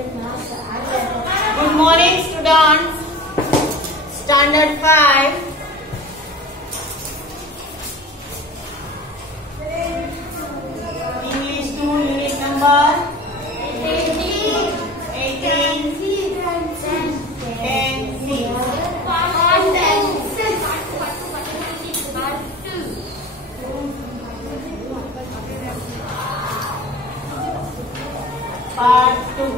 Good morning, students. Standard 5. English 2, unit number 18. 10, Part 2.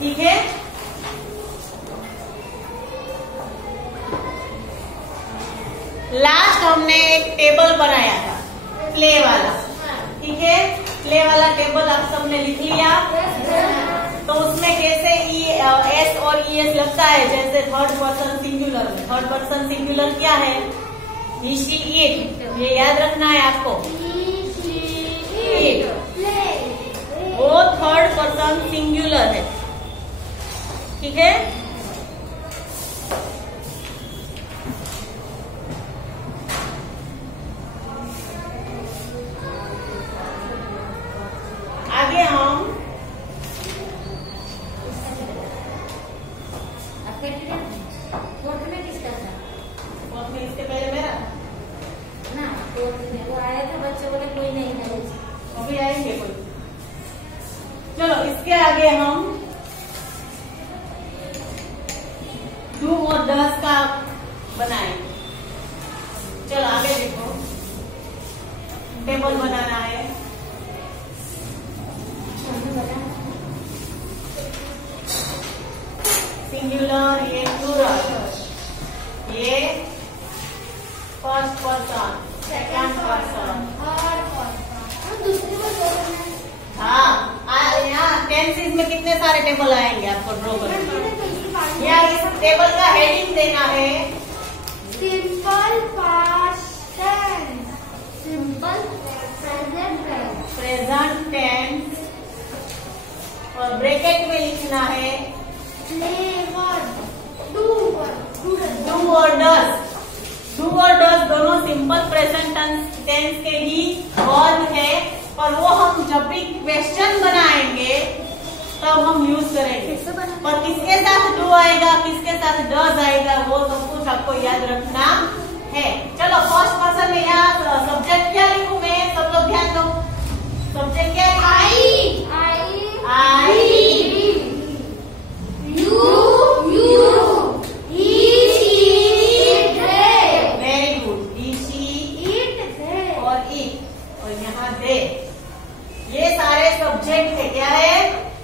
ठीक है। Last हमने एक टेबल बनाया था प्ले वाला, ठीक है। प्ले वाला टेबल आप सबने लिख लिया। तो उसमें कैसे एस और ईएस लगता है, जैसे थर्ड पर्सन सिंगुलर में। थर्ड पर्सन सिंगुलर क्या है? ही, शी, इट। ये याद रखना है आपको। वो थर्ड पर्सन सिंगुलर है, ठीक है। आगे हम फोर्थ में इसके पहले मेरा ना, फोर्थ में वो आया था, बच्चे बोले कोई नहीं है, अभी आएंगे कोई। चलो इसके आगे हम डू और डस का बनाएंगे। चलो आगे देखो, टेबल बनाना है। सिंगुलर, ये प्लूरल, ये फर्स्ट पर्सन, सेकंड पर्सन, हाँ। यहाँ टेंसेस में कितने सारे टेबल आएंगे आपको ड्रॉ करना। यहाँ इस टेबल का हेडिंग देना है simple past tense, simple present tense, present tense, और ब्रैकेट में लिखना है प्ले वर्ड, डू और डस। डू और डस दोनों सिंपल प्रेजेंट टेंस के ही वर्ब है, पर वो हम जब भी क्वेश्चन बनाएंगे तब हम यूज करेंगे। पर किसके साथ डू आएगा, किसके साथ डज आएगा, वो सब कुछ आपको याद रखना है। चलो फर्स्ट पर्सन में यहाँ सब्जेक्ट क्या लिखूं मैं, सब लोग ध्यान दो। सब्जेक्ट क्या है? I, very good. He, she, it और इट, और यहाँ दे। ये सारे सब्जेक्ट है। क्या है?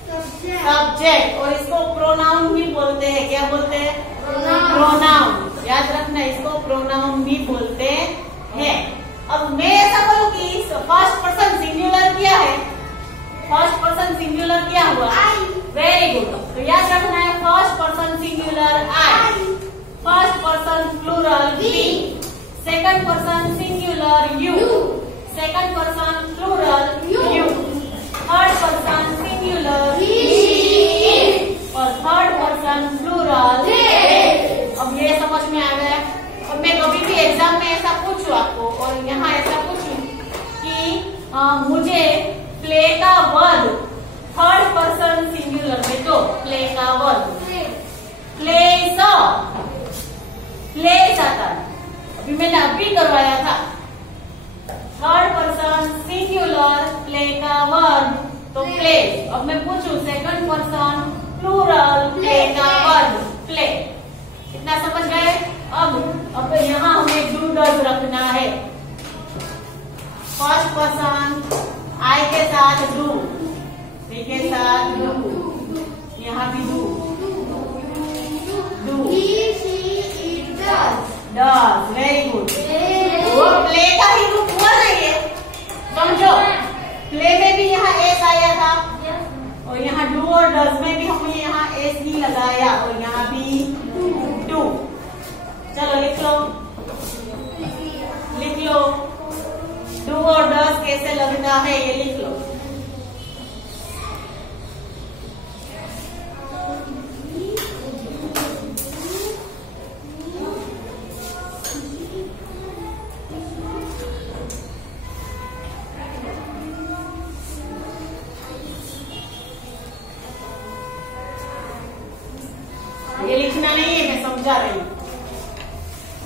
सब्जेक्ट। और इसको प्रोनाउन भी बोलते हैं। क्या बोलते हैं? प्रोनाउन। याद रखना, इसको प्रोनाउन भी बोलते हैं। अब मैं ऐसा बोलूं कि फर्स्ट पर्सन सिंगुलर क्या है? फर्स्ट पर्सन सिंगुलर क्या हुआ? आई। Very good. तो याद रखना है first person singular I, first person plural we, second person singular you, second person plural you, third person singular और थर्ड पर्सन प्लूरल दे। अब ये समझ में आ गया। अब मैं कभी भी एग्जाम में ऐसा पूछूं आपको, और यहाँ ऐसा पूछूं कि मुझे प्ले का वर्ब थर्ड पर्सन सिंगुलर में, तो प्ले का वर्ब प्लेस, प्लेस आता है। अभी मैंने अभी करवाया था। थर्ड पर्सन सिंगुलर प्ले का वर्ब तो प्लेस। अब मैं पूछूं सेकंड पर्सन प्लूरल प्ले का वर्ब प्ले। इतना समझ गए? अब यहाँ हमें डू डज रखना है। फर्स्ट पर्सन आई के साथ डू, वी के साथ डू, यहाँ भी डू, डज। Very good. वो प्ले का ही रूप हुआ ना ये, समझो। प्ले में भी यहाँ एस आया था, और यहाँ डू और डज में भी हमने यहाँ एस ही लगाया, और यहाँ भी डू। चलो लिख लो, लिख लो। डू और डज कैसे लगता है ये लिख लो। नहीं है, मैं समझा रही हूँ।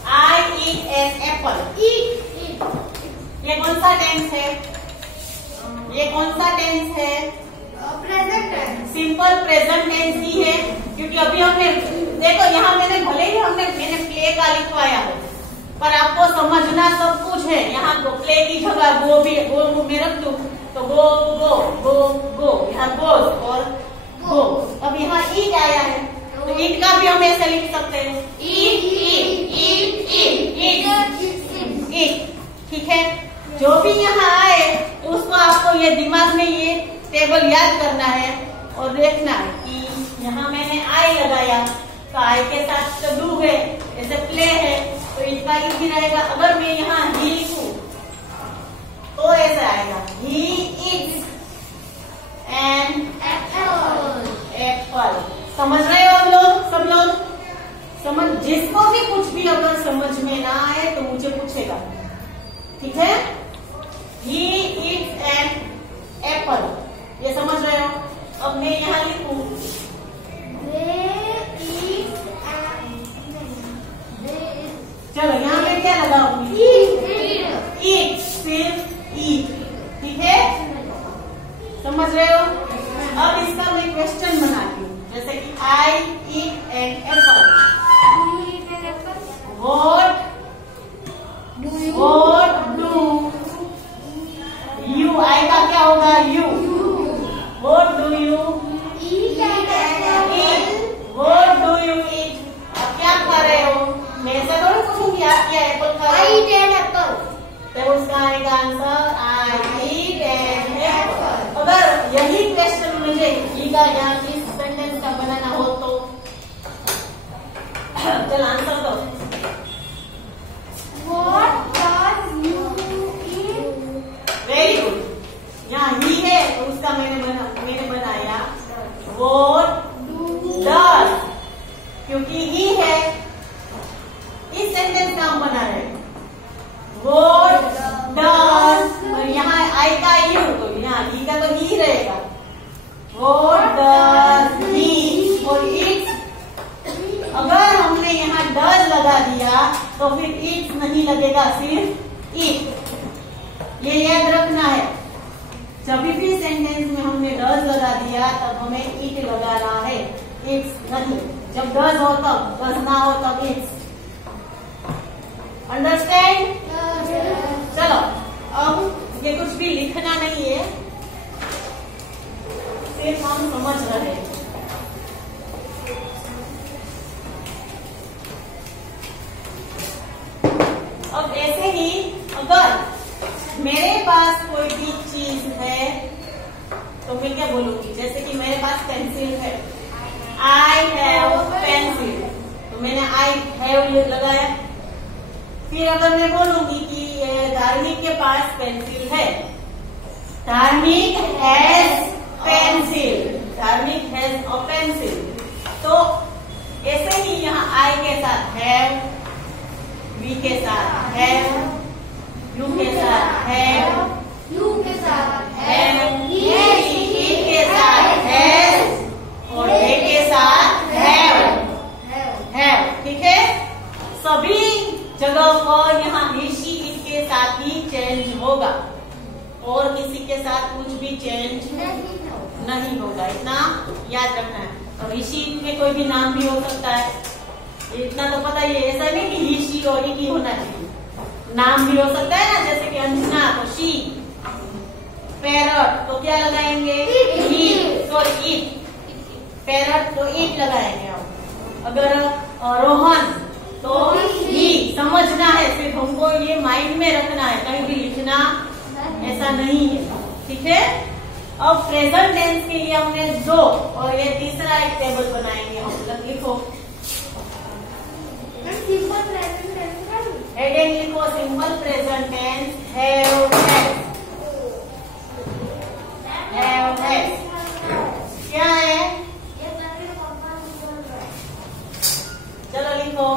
I eat an apple. ये कौन सा टेंस है? ये कौन सा टेंस है? Present tense. Simple present tense ही है, क्योंकि अभी हमने देखो यहाँ मैंने भले ही मैंने प्ले का लिखवाया हो, पर आपको समझना सब कुछ है। यहाँ तो प्ले की जगह गो भी गो में रख दूं तो गो गो गो गो, यहाँ गोस और गो। अब यहाँ ईट आया है तो ईट का भी हम ऐसे लिख सकते हैं, ईट ईट ईट ईट ईट ईट। ठीक है, जो भी यहाँ आए तो उसको आपको ये दिमाग में ये टेबल याद करना है और देखना है कि यहाँ मैंने आई लगाया तो आई के साथ तो डू है, ऐसे प्ले है तो इसका ही भी रहेगा। अगर मैं यहाँ ही लिखूं तो ऐसा आएगा, ही इट्स एन एप्पल। समझ रहे हो हम लोग? सब लोग समझ? जिसको भी कुछ भी अगर समझ में ना आए तो मुझे पूछेगा, ठीक है? ही इट्स एन एप्पल, ये समझ रहे हो? अब मैं यहाँ लिखूं, चलो यहाँ पे क्या लगाऊंगी? ईट, सिर्फ ईट। ठीक है, समझ रहे हो? अब इसका मैं क्वेश्चन बनाती हूँ, जैसे कि I eat an apple. What do you, I का क्या होगा? You. What do you eat? What do you eat? आप क्या खा रहे हो? मैं ऐसा थोड़ी पूछूंगी आप क्या एप्पल खा रहे हो, तो उसका आएगा answer I eat an Apple. अगर यही क्वेश्चन मुझे यहाँ इस सेंटेंस का बनाना हो तो चल आंसर दो। Very good. यहाँ ही है तो उसका मैंने बनाया व्हाट डज, क्योंकि ही है इस सेंटेंस का हम बना रहे हैं व्हाट डज, और यहाँ आई का यू तो यहाँ ही का तो ही रहेगा। व्हाट डज ही और इट्स, अगर हमने यहाँ डज लगा दिया तो फिर इट्स नहीं लगेगा, सिर्फ इट। ये याद रखना है, जब भी सेंटेंस में हमने डज लगा दिया तब हमें इट लगाना है, इट्स नहीं। जब डज हो तब, डज ना हो तब इट्स। अंडरस्टैंड? चलो अब ये कुछ भी लिखना नहीं है, सिर्फ हम समझ रहे हैं। अब ऐसे ही अगर मेरे पास कोई भी चीज है तो मैं क्या बोलूंगी? जैसे कि मेरे पास पेंसिल है, आई हैव पेंसिल, तो मैंने आई हैव लगाया। फिर अगर मैं बोलूंगी कि धार्मिक के पास पेंसिल है, धार्मिक हैज पेंसिल, धार्मिक हैज अ पेंसिल, तो ऐसे ही यहाँ आई के साथ हैव, वी के साथ हैव, यू के साथ हैव, के साथ हैव, ही के साथ हैज और they के साथ हैव। ठीक है, सभी जगह पर यहाँ ऋषि इसके साथ ही चेंज होगा और किसी के साथ कुछ भी चेंज नहीं होगा, इतना याद रखना है। और ऋषि में कोई भी नाम भी हो सकता है, इतना तो पता ही है। ऐसा नहीं कि ऋषि और ही होना चाहिए, नाम भी हो सकता है ना, जैसे कि अंजना तो शी, पैरट तो क्या लगाएंगे? सॉरी ईट, पैरट तो ईट लगाएंगे हम। अगर रोहन तो ही, समझना है, सिर्फ हमको ये माइंड में रखना है, कहीं भी लिखना ऐसा नहीं है। ठीक है, अब प्रेजेंट टेंस के लिए हमने 2 और ये तीसरा एक टेबल बनाएंगे हम। लिखो सिंपल प्रेजेंट टेंस, हेडिंग लिखो simple present tense, have has. क्या है? चलो लिखो,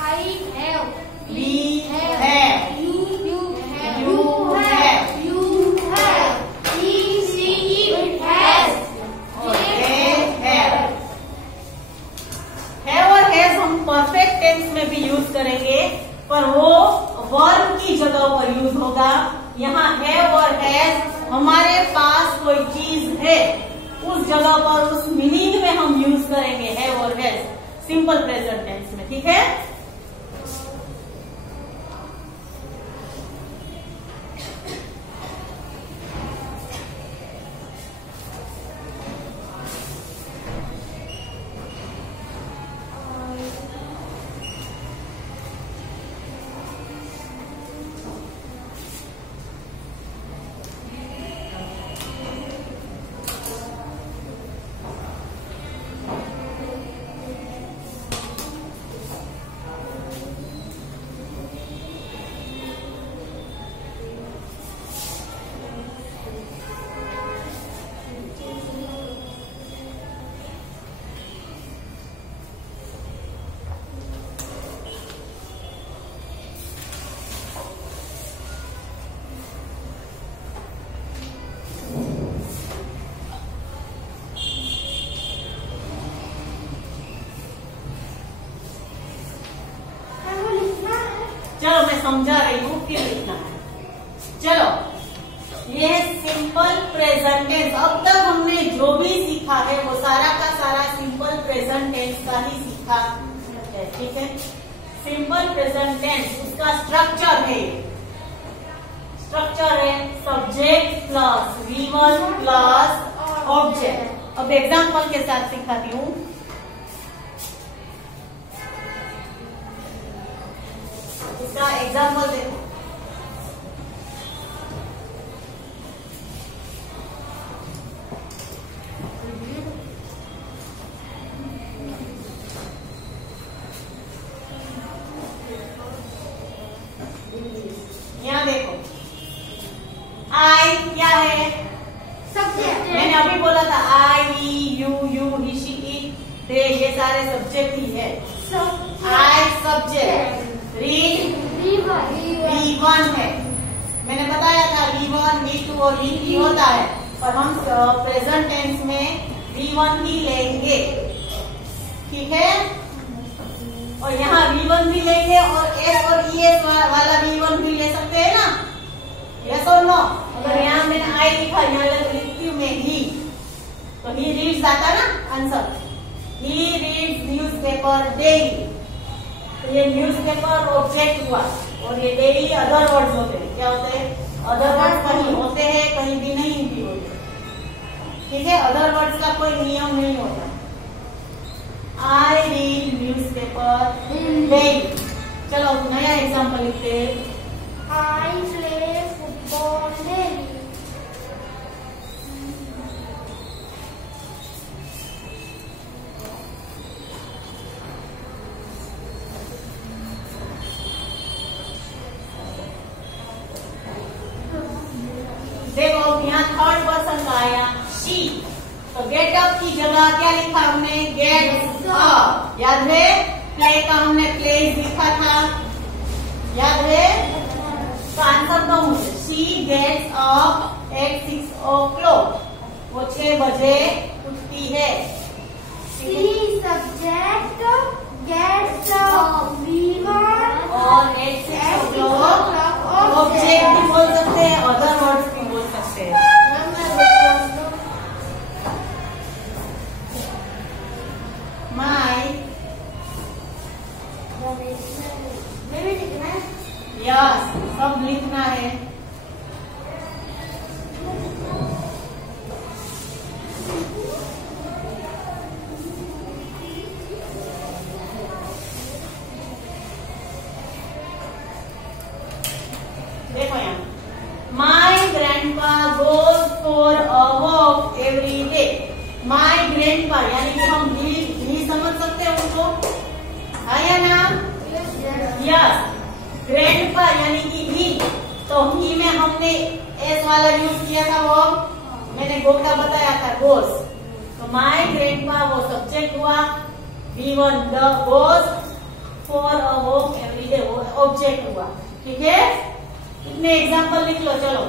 I have, we have, you have, you have, he, she, it has, और they यूज होगा। यहाँ हैव और हैज हमारे पास कोई चीज है उस जगह पर उस मीनिंग में हम यूज करेंगे हैव और हैज सिंपल प्रेजेंट टेंस में। ठीक है, चलो मैं समझा रही हूँ फिर लिखना है। चलो, ये सिंपल प्रेजेंट टेंस। अब तक हमने जो भी सीखा है वो सारा का सारा सिंपल प्रेजेंट टेंस का ही सीखा है। ठीक है, सिंपल प्रेजेंट टेंस उसका स्ट्रक्चर है subject plus V1 plus object. अब एग्जाम्पल के साथ सिखाती हूँ। इसका एग्जाम्पल देखो, यहाँ देखो आई क्या है, सब्जेक्ट। मैंने अभी बोला था I we you he she it they, ये सारे सब्जेक्ट ही है। आई सब्जेक्ट, रीड V1 है। मैंने बताया था V1, V2 और V3 होता है, और हम प्रेजेंट टेंस में V1 ही लेंगे। ठीक है, और यहाँ V1 भी लेंगे और S और ES वाला V1 भी ले सकते हैं ना, यस और नो। अगर यहाँ मैंने आई लिखा, यहाँ लिखती हूँ मैं ही, तो ही रीड्स आता ना answer. He reads newspaper daily, तो ये न्यूज़पेपर ऑब्जेक्ट हुआ, और ये डेली अदर वर्ड्स होते हैं। क्या होते हैं? अदर वर्ड्स कहीं होते हैं, कहीं भी नहीं भी होते। ठीक है, अदर वर्ड्स का कोई नियम नहीं होता। I read newspaper daily. चलो नया एग्जाम्पल लिखते हैं। I play football daily. देखो यहाँ थर्ड पर्सन का आया शी, तो गेट अप की जगह क्या लिखा हमने? Gets up. याद है? प्ले का हमने प्लेज लिखा था, याद है? तो आंसर तो मुझे she gets up at 6 o'clock, वो 6 बजे उठती है। सी सब्जेक्ट गेट्स अप V1 और एट 6 o'clock ऑब्जेक्ट भी बोल सकते हैं, अदर वर्ड्स भी बोल सकते हैं। यस, सब लिखना है। देखो यहाँ, my grandpa goes for a walk every day. My grandpa यानी कि हम भी समझ सकते हैं उनको, आया ना? यस, ग्रैंडपा यानी कि ही, तो ही में हमने एस वाला यूज किया था, वो मैंने गो का बताया था, गोज। तो माई ग्रैंडपा वो सब्जेक्ट हुआ, V1 the goes for a walk every day वो ऑब्जेक्ट हुआ। ठीक है, इतने एग्जाम्पल लिख लो। चलो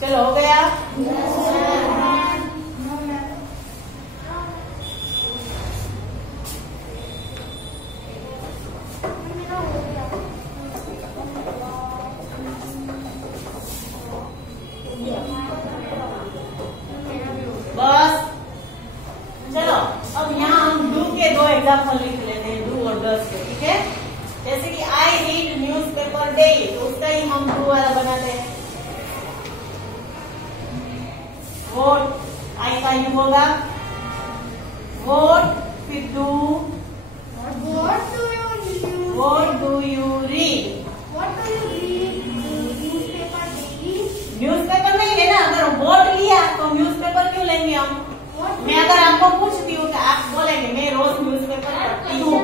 चलो हो गया। बस चलो अब यहाँ हम डू के दो एग्जाम्पल लिख लेते हैं, डू और डस के, ठीक है। जैसे कि आई रीड न्यूज़पेपर डेली, तो उसका ही हम डू वाला बनाते हैं। वोट आई का यू होगा वोट, फिर do, won't do you read, newspaper नहीं है ना। अगर वोट लिया तो न्यूज़पेपर क्यों लेंगे हम। मैं अगर आपको पूछती हूँ तो आप बोलेंगे मैं रोज न्यूज़पेपर पढ़ती हूँ,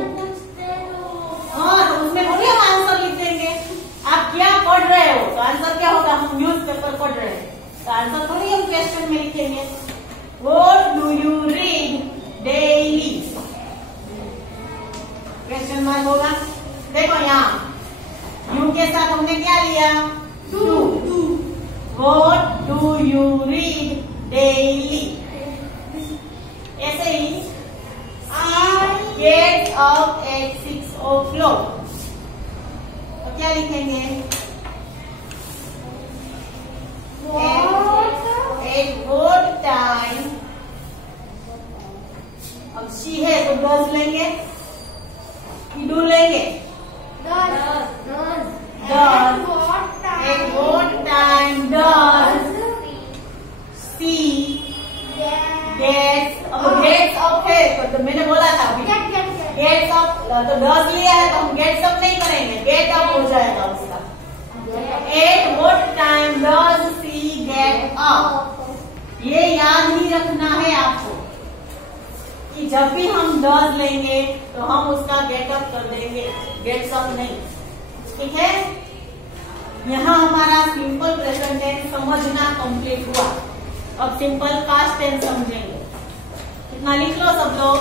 हाँ, तो उसमें थोड़ी हम आंसर लिख देंगे। आप क्या पढ़ रहे हो तो आंसर क्या होगा, हम न्यूज़पेपर पढ़ रहे हैं, तो आंसर थोड़ी हम क्वेश्चन में लिखेंगे। What do you read daily, question mark होगा। देखो यहाँ यू के साथ हमने क्या लिया, do. What do you read daily, ऐसे ही I get up at 6 o'clock, तो क्या लिखेंगे, एट व्हाट टाइम। अब शी है तो डज लेंगे कि डू लेंगे, at what time does she gets. अब गेट्स अप है तो मैंने बोला था अभी गेट्स अप, तो डज लिया है तो हम गेट्स अप नहीं करेंगे, गेट अप हो जाएगा उसका। Eight what time does C get up, ये याद ही रखना है आपको कि जब भी हम डज लेंगे तो हम उसका गेट अप कर देंगे, गेट्स अप नहीं, ठीक है। यहाँ हमारा सिंपल प्रेजेंट टेंस समझना कंप्लीट हुआ। अब सिंपल पास्ट टेंस समझेंगे। कितना लिख लो सब लोग।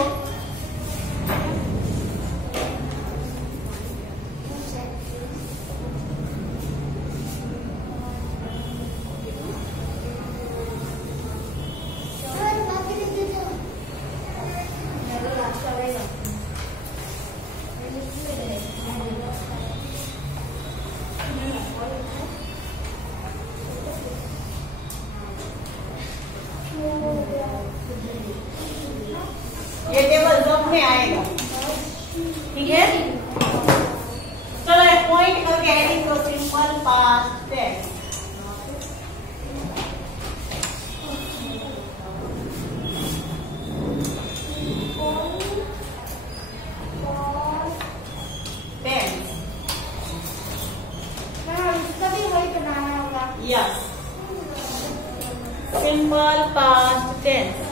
ये टेबल जब में आएगा, ठीक है। चलो एक पॉइंट करके हेडिंग को simple past tense. Yes, simple past tense.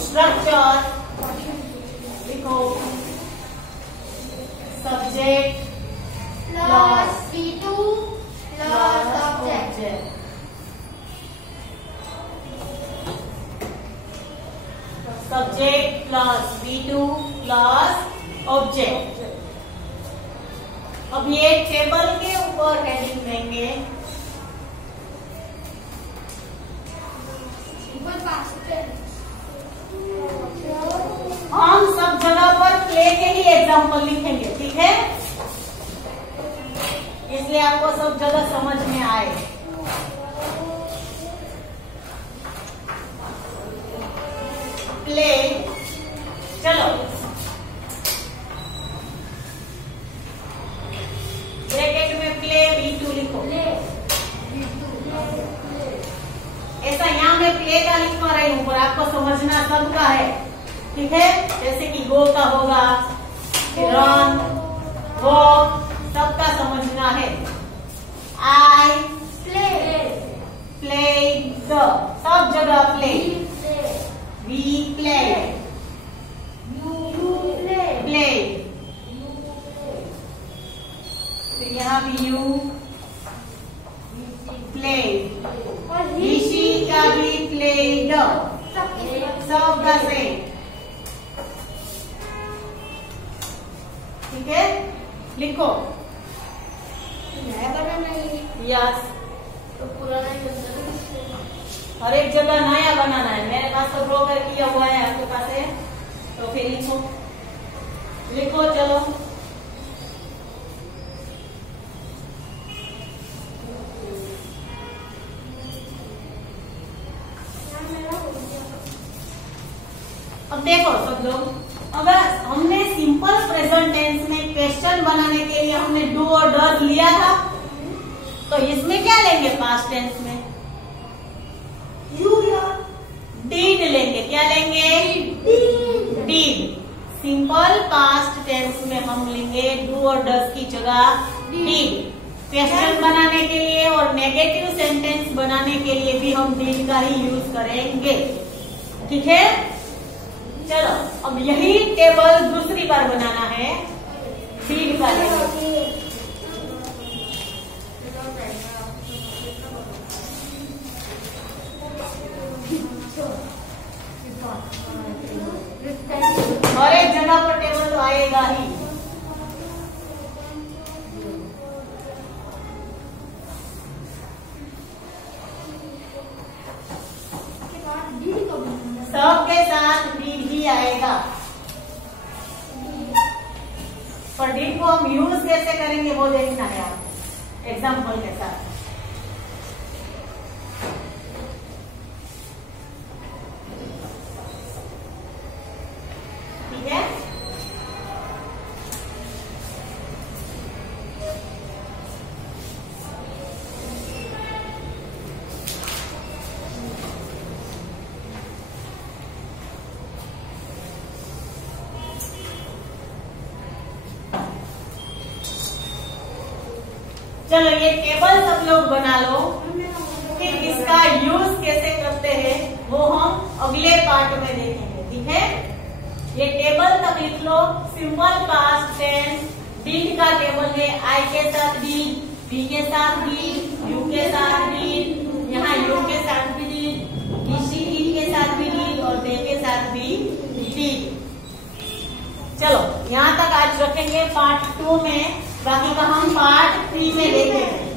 Structure लिखो, subject plus V2 plus object. Subject plus V2 plus object. अब ये टेबल के ऊपर हेडिंग देंगे एग्जाम्पल लिखेंगे, ठीक है? इसलिए आपको सब जगह समझ में आए। प्ले, चलो ब्रैकेट में प्ले V2 लिखो। ऐसा यहाँ मैं प्ले का लिख पा रही हूँ, पर आपको समझना सबका है, ठीक है? जैसे कि गो का होगा, रन, वॉक, सबका समझना है। आई प्लेड, सब जगह प्ले। वी प्लेड, प्लेड, तो यहाँ भी यू प्लेड, ऋषि का भी प्लेड, सब का सेम, ठीक है? लिखो यस। तो पुराना ही बनता है। हर एक जगह नया बनाना है। मेरे पास तो ड्रॉ कर किया हुआ है, आपके पास है तो फिर लिखो, लिखो चलो। अब देखो सब लोग, अगर हमने सिंपल प्रेजेंट टेंस में क्वेश्चन बनाने के लिए हमने डू और डज लिया था, तो इसमें क्या लेंगे? पास्ट टेंस में यू या डिड लेंगे। क्या लेंगे? डिड। सिंपल पास्ट टेंस में हम लेंगे डू और डज की जगह डिड। क्वेश्चन बनाने के लिए और नेगेटिव सेंटेंस बनाने के लिए भी हम डिड का ही यूज करेंगे, ठीक है? चलो अब यही टेबल दूसरी बार बनाना है, डिड का लेंगे। हर एक जगह पर टेबल तो आएगा ही। सबके साथ डिड ही आएगा, पर डिड को हम यूज कैसे करेंगे वो देखना है आप एग्जाम्पल के साथ। ठीक है? चलो ये टेबल सब लोग बना लो, फिर इसका यूज कैसे करते हैं वो हम अगले पार्ट में देखेंगे, ठीक है? ये टेबल तक लिख लो। सिंपल पास्ट टेंस, डिड का टेबल है। आई के साथ डिड, बी के साथ डिड, यू के साथ डिड, यहाँ यू के साथ भी डिड, इसी डिड के साथ भी डिड और दे के साथ भी डिड। चलो यहाँ तक आज रखेंगे पार्ट 2 में, बाकी का हम पार्ट 3 में देखेंगे।